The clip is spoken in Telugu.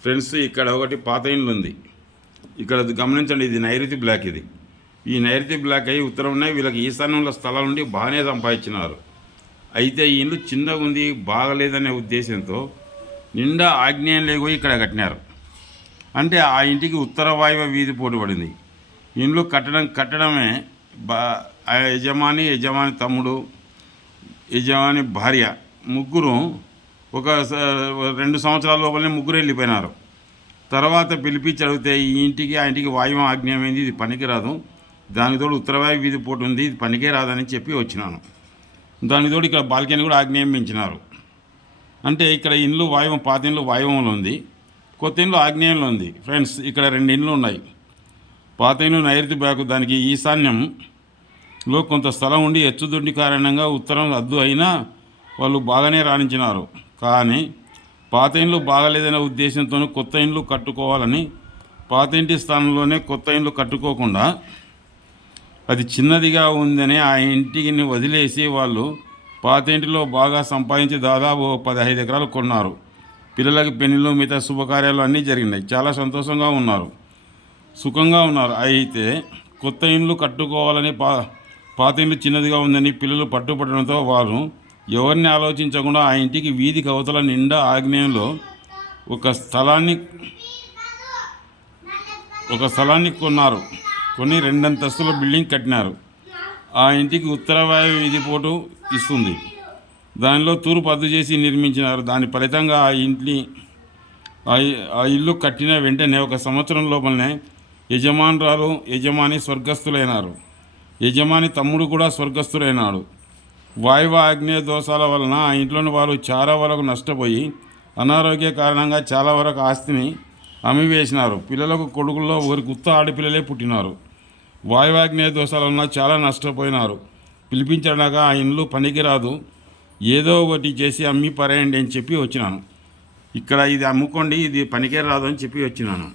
ఫ్రెండ్స్, ఇక్కడ ఒకటి పాత ఇండ్లు ఉంది. ఇక్కడ గమనించండి, ఇది నైరుతి బ్లాక్. ఇది ఈ నైరుతి బ్లాక్ అయ్యి ఉత్తరం ఉన్నాయి. వీళ్ళకి ఈశాన్యంలో స్థలాలు ఉండి బాగానే సంపాదించినారు. అయితే ఈ ఇల్లు చిన్నగా ఉంది, బాగలేదనే ఉద్దేశంతో నిండా ఆగ్నేయం లేకపోయి ఇక్కడ కట్టినారు. అంటే ఆ ఇంటికి ఉత్తర వాయువ వీధి పోటీ పడింది. ఇండ్లు కట్టడమే యజమాని తమ్ముడు, యజమాని భార్య ముగ్గురు ఒక 2 సంవత్సరాల లోపలనే ముగ్గురు వెళ్ళిపోయినారు. తర్వాత పిలిపించి అడిగితే ఈ ఇంటికి ఆ ఇంటికి వాయువం ఆగ్నేయమైంది, ఇది పనికిరాదు, దానికి తోడు ఉత్తరవాయు వీధి పోటీ ఉంది, ఇది పనికే రాదని చెప్పి వచ్చినాను. దానికి తోడు ఇక్కడ బాల్కనీ కూడా ఆగ్నేయం పెంచినారు. అంటే ఇక్కడ ఇండ్లు వాయువం, పాత ఇండ్లు వాయువంలో ఉంది, కొత్త ఇండ్లు ఆగ్నేయంలో ఉంది. ఫ్రెండ్స్, ఇక్కడ 2 ఇండ్లు ఉన్నాయి. పాత ఇండ్లు నైరుతి బ్యాకు, దానికి ఈశాన్యంలో కొంత స్థలం ఉండి ఎచ్చుదుండి కారణంగా ఉత్తరం అద్దు అయినా వాళ్ళు బాగానే రాణించినారు. కానీ పాత ఇండ్లు బాగలేదనే ఉద్దేశంతో కొత్త ఇండ్లు కట్టుకోవాలని పాత ఇంటి స్థానంలోనే కొత్త ఇండ్లు కట్టుకోకుండా అది చిన్నదిగా ఉందని ఆ ఇంటిని వదిలేసి వాళ్ళు పాత ఇంటిలో బాగా సంపాదించి దాదాపు 15 ఎకరాలు కొన్నారు. పిల్లలకి పెళ్లిళ్ళు, మిగతా శుభకార్యాలు అన్నీ జరిగినాయి. చాలా సంతోషంగా ఉన్నారు, సుఖంగా ఉన్నారు. అయితే కొత్త ఇండ్లు కట్టుకోవాలని పాత ఇండ్లు చిన్నదిగా ఉందని పిల్లలు పట్టుపట్టడంతో వారు ఎవరిని ఆలోచించకుండా ఆ ఇంటికి వీధికి అవతల నిండా ఆగ్నేయంలో ఒక స్థలాన్ని కొన్నారు. కొని 2 అంతస్తుల బిల్డింగ్ కట్టినారు. ఆ ఇంటికి ఉత్తర వాయు వీధి పోటు ఇస్తుంది. దానిలో తూర్పు అద్దు చేసి నిర్మించినారు. దాని ఫలితంగా ఆ ఇల్లు కట్టిన వెంటనే 1 సంవత్సరం లోపలనే యజమాని స్వర్గస్థులైనారు. యజమాని తమ్ముడు కూడా స్వర్గస్థులైనాడు. వాయువ ఆగ్నేయ దోషాల వలన ఆ ఇంట్లోని వారు చాలా వరకు నష్టపోయి అనారోగ్య కారణంగా చాలా వరకు ఆస్తిని అమ్మివేసినారు. పిల్లలకు కొడుకుల్లో ఒకరికి ఉత్త ఆడపిల్లలే పుట్టినారు. వాయువాగ్నేయ దోషాల వలన చాలా నష్టపోయినారు. పిలిపించడాక ఆ ఇండ్లు పనికిరాదు, ఏదో ఒకటి చేసి అమ్మి పరేయండి అని చెప్పి వచ్చినాను. ఇక్కడ ఇది అమ్ముకోండి, ఇది పనికే రాదు అని చెప్పి వచ్చినాను.